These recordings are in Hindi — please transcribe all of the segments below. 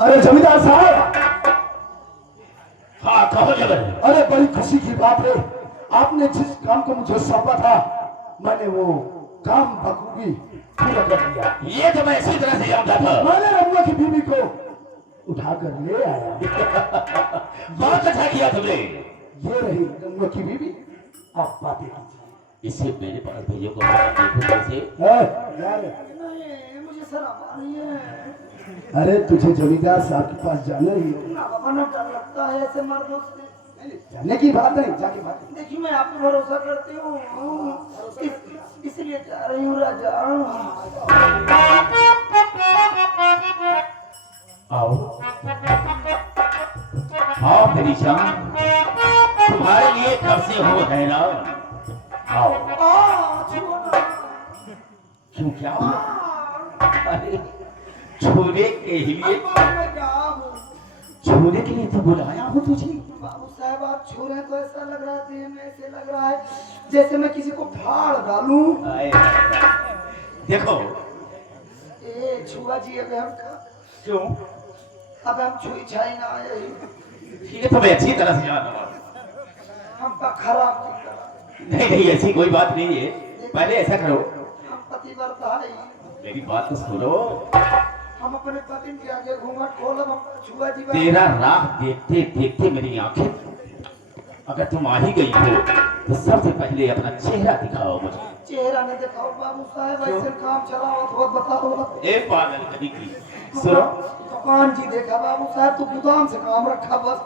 अरे जमींदार साहब। हाँ कहो जबर। अरे बड़ी खुशी की बात है, आपने जिस काम को मुझे सौंपा था मैंने वो काम बखूबी पूरा कर दिया। ये तो मैं इसी तरह से जानता था। मैंने रमुआ की बीवी को उठाकर ले आया। बहुत अच्छा किया तुमने। ये रही रमुआ की बीवी, आप बातें कीजिए। इसे मेरे पास भेजो को देखो कैसे। यार नहीं, मुझे शर्म आ रही है। अरे तुझे जमींदार साहब के पास जाना ही है। ना बाबा ना डर लगता है ऐसे मर्दों से। जाने की बात नहीं, जाके बात। देखिए मैं आप पे भरोसा करती हूँ, इसलिए जा रही हूँ राजा। आओ आओ मेरी जान, तुम्हारे लिए कब से हो है ना। आओ। छुओ ना। क्यों क्या हुआ? अरे छूने के लिए, मैं क्या हूँ? छूने के लिए तो बुलाया हूँ तुझे। बाबू साहब आप छू रहे हैं तो ऐसा लग रहा है, देह में ऐसे लग रहा है जैसे मैं किसी को फाड़ डालूं। आए, देखो। ए छुआ जी अब हम क्यों? अब हम छुई छाई ना आए, ये तो मैं अच्छी तरह से जानता हूँ। हमका खराब नहीं करा। नहीं नहीं ऐसी कोई बात नहीं है। पहले ऐसा करो, हम पतिव्रता है, मेरी बात तो सुनो। हम अपने पति के आगे घूंघट खोलब, हम छुआ जी तेरा राह देखते देखते मेरी आंखें, अगर तुम आ ही गई हो तो सबसे पहले अपना चेहरा दिखाओ मुझे। चेहरा नहीं दिखाओ बाबू साहब, ऐसे काम चलाओ तो बताओ। ए पागल कहीं की सुनो। दुकान जी देखा बाबू साहब तो गोदाम से काम रखा बस।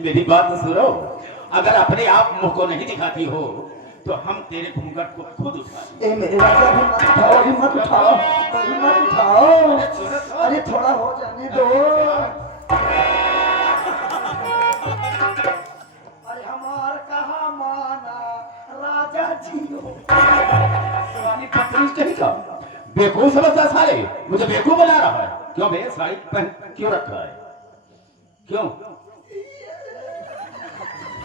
मेरी बात तो सुनो, अगर अपने आप मुंह को नहीं दिखाती हो तो हम तेरे घूंघट को खुद उठा। ए मेरे राजा भी मत उठाओ, भी मत उठाओ, भी मत उठाओ। अरे थोड़ा हो जाने दो। अरे हमार कहा माना राजा जी हो। कहीं का बेवकूफ समझता साले, मुझे बेवकूफ बना रहा है। क्यों भैया साड़ी पहन क्यों रखा है? क्यों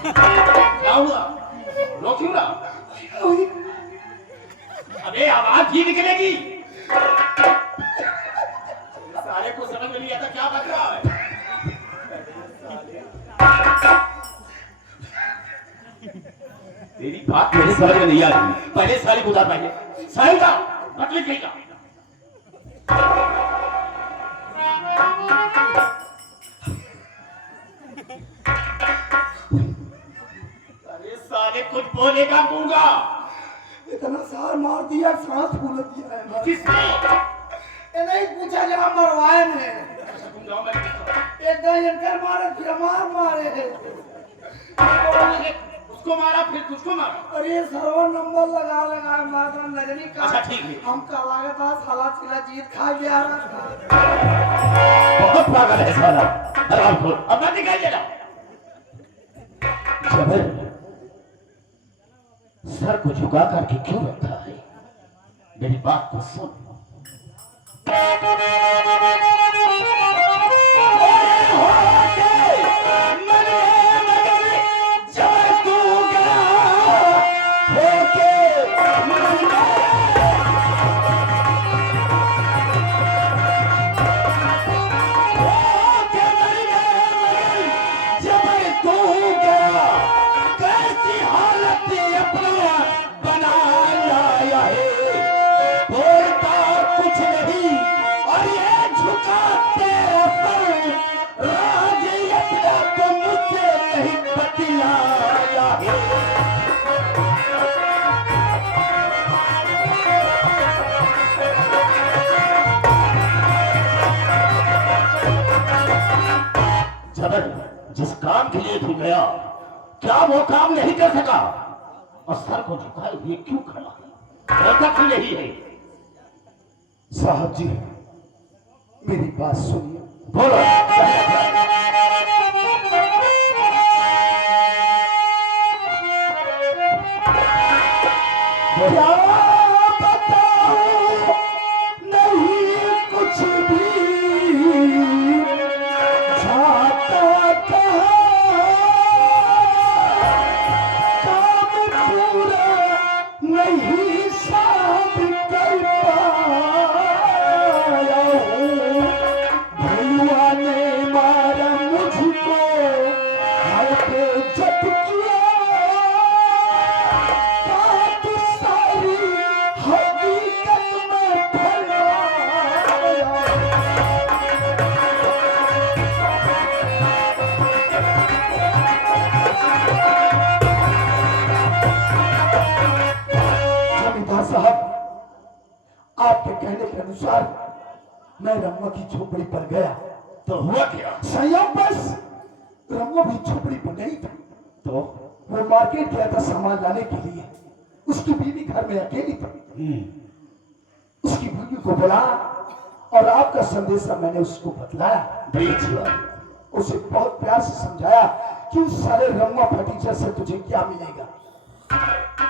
क्या हुआ? रो क्यों रहा? अबे आवाज ही निकलेगी। सारे को समझ में नहीं आता क्या बन रहा है। तेरी बात मेरे समझ में नहीं आ रही। पहले साली को उतार पाइए। साली का मतलब नहीं का। अरे साले कुछ बोलेगा गूंगा। इतना सार मार दिया, सांस फूल दिया है। किसने? ये नहीं पूछा जब हम मरवाए ने। एक गंजर मारे फिर हमार मारे। उसको मारा फिर तुझको मारा। अरे सर्वर नंबर लगा लगा मारा नजरी का। अच्छा ठीक है। हमका लागत था साला चिला जीत खा गया। बहुत पागल है साला। आराम खोल, अब मत निकाल देना। जबर सर को झुका करके क्यों रखा है? मेरी बात को सुन। जिस काम के लिए तू गया, क्या वो काम नहीं कर सका? और सर को झुकाए हुए क्यों खड़ा है? ऐसा क्यों नहीं है? साहब जी मेरी बात सुनिए। बोलो। क्या बताऊं, नहीं कुछ भी जाता कहाँ, काम पूरा नहीं साध कर पाया हूँ। भगवान ने मैं रम्मा की झोपड़ी पर गया तो हुआ क्या? संयोगवश रम्मा भी झोपड़ी पर नहीं था। तो वो मार्केट गया था सामान लाने के लिए। उसकी बीवी घर में अकेली थी। उसकी बीवी को बुला और आपका संदेशा मैंने उसको बतलाया। उसे बहुत प्यार से समझाया कि उस सारे रम्मा फटीचर से तुझे क्या मिलेगा।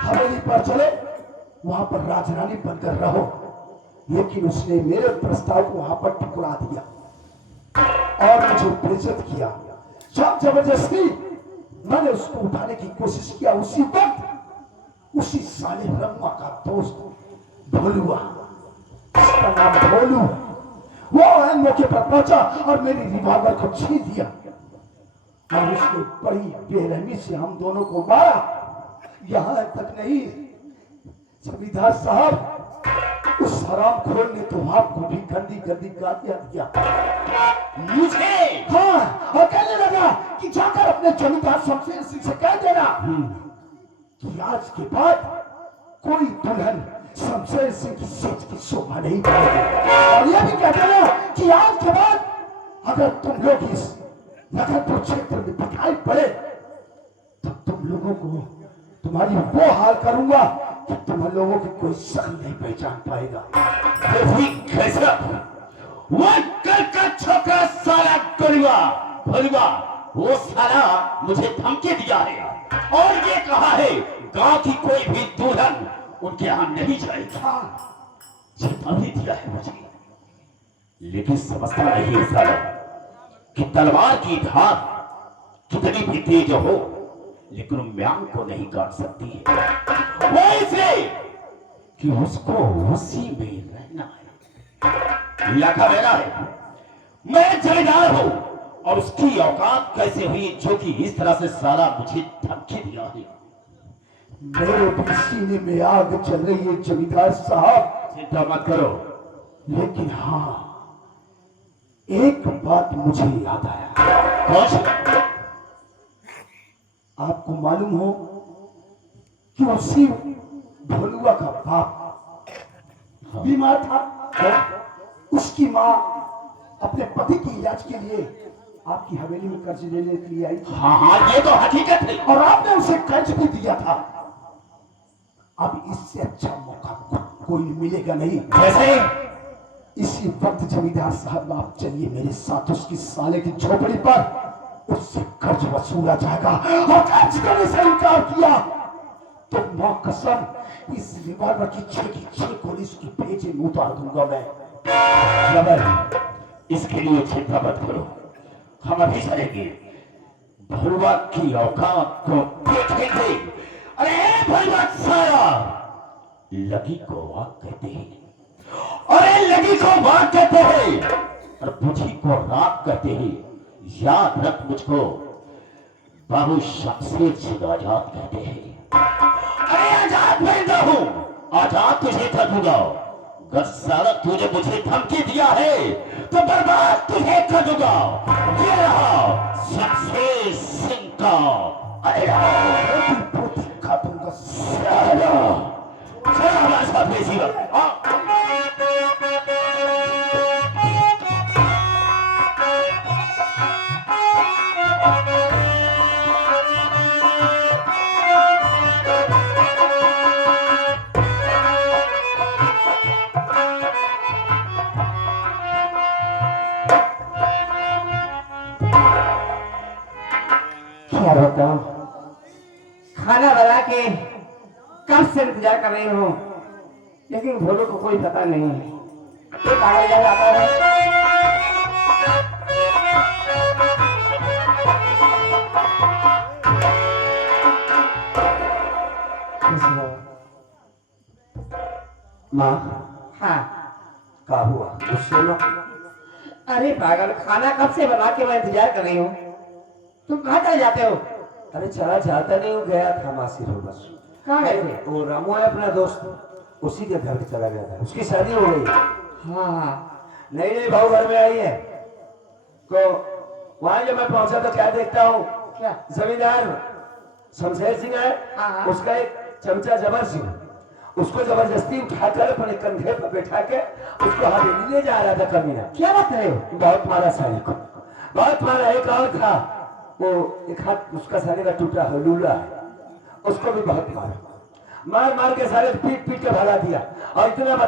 हवेली पर चले, वहां पर राजरानी बनकर रहो। लेकिन उसने मेरे प्रस्ताव को वहां पर ठुकरा दिया और मुझे बेइज्जत किया। सब जबरदस्ती मैंने उसको उठाने की कोशिश किया। उसी वक्त उसी साले रम्मा का दोस्त भोलुआ, उसका नाम भोलू, वो मौके पर पहुंचा और मेरी रिवॉल्वर को छीन दिया और उसने बड़ी बेरहमी से हम दोनों को मारा। यहां तक नहीं, जमींदार साहब, उस हरामखोर ने तो आपको भी गंदी गंदी गालियां दिया। मुझे? हाँ, और कहने लगा कि जाकर अपने जमींदार शमशेर सिंह से कह देना कि आज के बाद कोई दुल्हन शमशेर सिंह की सेज की शोभा नहीं पाएगी। और यह भी कह देना कि आज के बाद अगर तुम लोग इस नगरपुर क्षेत्र में दिखाई पड़े तो तुम लोगों को तुम्हारी वो हाल करूंगा कि तुम लोगों की कोई शक्ल नहीं पहचान पाएगा। कैसा? वो कल का छोकरा साला गोलुआ भोलुआ, वो साला मुझे धमकी दिया है और ये कहा है गांव की कोई भी दुल्हन उनके यहाँ नहीं जाएगी। चेतावनी दिया है मुझे, लेकिन समझता नहीं है साला कि तलवार की धार कितनी भी तेज हो लेकिन म्यांग को नहीं काट सकती है। वो इसलिए कि उसको उसी में रहना है। इलाका मेरा है, मैं जमींदार हूं और उसकी औकात कैसे हुई जो कि इस तरह से साला मुझे धमकी दिया है। मेरे भी सीने में आग चल रही है जमींदार साहब। चिंता मत करो। लेकिन हाँ, एक बात मुझे याद आया। कौन सी? आपको मालूम हो कि उसी भोलुआ का बाप बीमार था। उसकी माँ अपने पति के इलाज के लिए आपकी हवेली में कर्ज लेने के लिए आई थी। हाँ, ये तो हकीकत है। और आपने उसे कर्ज भी दिया था। अब इससे अच्छा मौका कोई मिलेगा नहीं। जैसे इसी वक्त जमींदार साहब, आप चलिए मेरे साथ उसकी साले की झोपड़ी पर। उससे कर्ज वसूला जाएगा और कर्ज करने से इनकार किया तो मां कसम इस रिवॉल्वर की 6 गोली उसकी भेजे में उतार दूंगा मैं। इसके लिए चिंता मत करो, हम अभी चलेंगे। भोलुआ की औकात को देखेंगे। अरे भोलुआ सारा, लगी को वाक कहते हैं। अरे लगी को वाक कहते हैं और बुझी को रात कहते हैं। याद रख मुझको, बाबू शमशेर सिंह आजाद कहते हैं। अरे आजाद मैं ना हूं, आजाद तुझे कर दूंगा। अगर साला तूने मुझे धमकी दिया है तो बर्बाद तुझे कर दूंगा। ये रहा शमशेर सिंह का खा दूंगा। साला। चलो हमारे साथ भेजिएगा। क्या बताऊं, खाना बना के कब से इंतजार कर रही हूँ लेकिन भोलू को कोई पता नहीं है। ये पागल जब आता है। माँ, हाँ, क्या हुआ? गुस्से में? अरे पागल, खाना कब से बना के मैं इंतजार कर रही हूँ, तुम कहाँ चले जाते हो? अरे चला जाता नहीं हूँ, गया था मासी रो बस। कहाँ गए थे? वो रामू है अपना दोस्त, उसी के घर चला गया था। उसकी शादी हो गई। हाँ, नई नई बहू घर में आई है तो वहां जब मैं पहुंचा तो क्या देखता हूँ, जमींदार शमशेर सिंह है, हाँ। उसका एक चमचा जबर सिंह उसको जबरदस्ती उठाकर अपने कंधे पर बैठा के उसको हवेली ले जा रहा था कमीना। क्या बात है? बहुत मारा साले को, बहुत मारा। एक और था, वो एक हाथ उसका साले का टूटा है, लूला है, उसको भी बहुत मारा। मार मार के साले पीट पीट के भगा दिया। और इतना